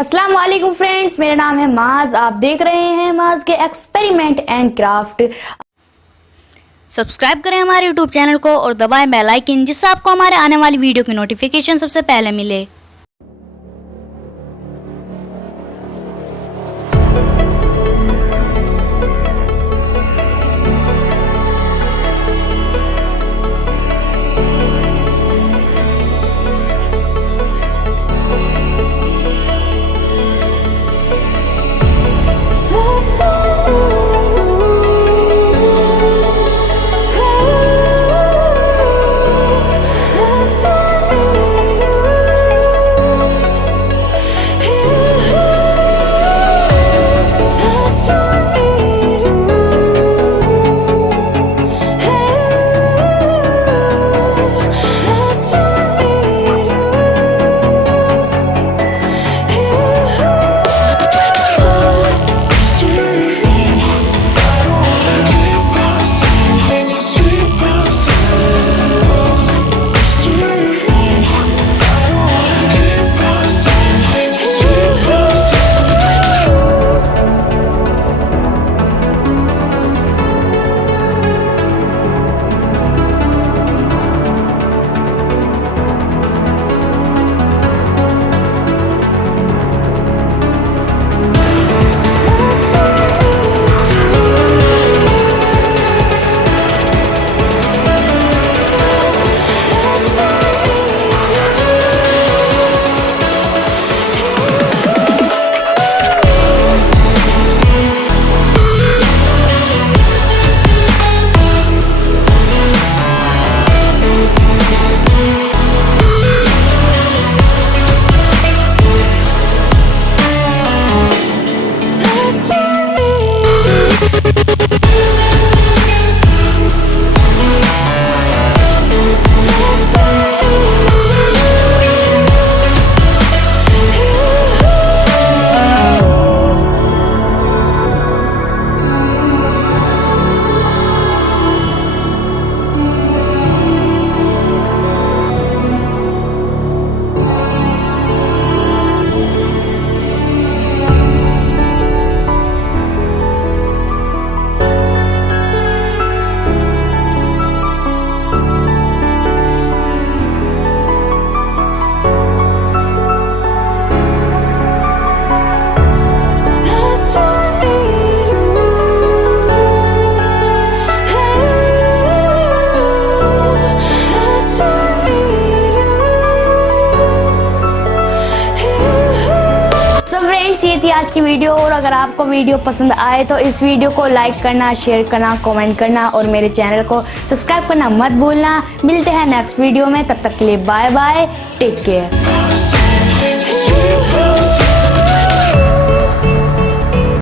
अस्सलाम वालेकुम फ्रेंड्स, मेरा नाम है माज। आप देख रहे हैं माज के एक्सपेरिमेंट एंड क्राफ्ट। सब्सक्राइब करें हमारे यूट्यूब चैनल को और दबाएं बेल आइकन, जिससे आपको हमारे आने वाली वीडियो की नोटिफिकेशन सबसे पहले मिले। ये थी आज की वीडियो, और अगर आपको वीडियो पसंद आए तो इस वीडियो को लाइक करना, शेयर करना, कमेंट करना और मेरे चैनल को सब्सक्राइब करना मत भूलना। मिलते हैं नेक्स्ट वीडियो में, तब तक के लिए बाय बाय, टेक केयर।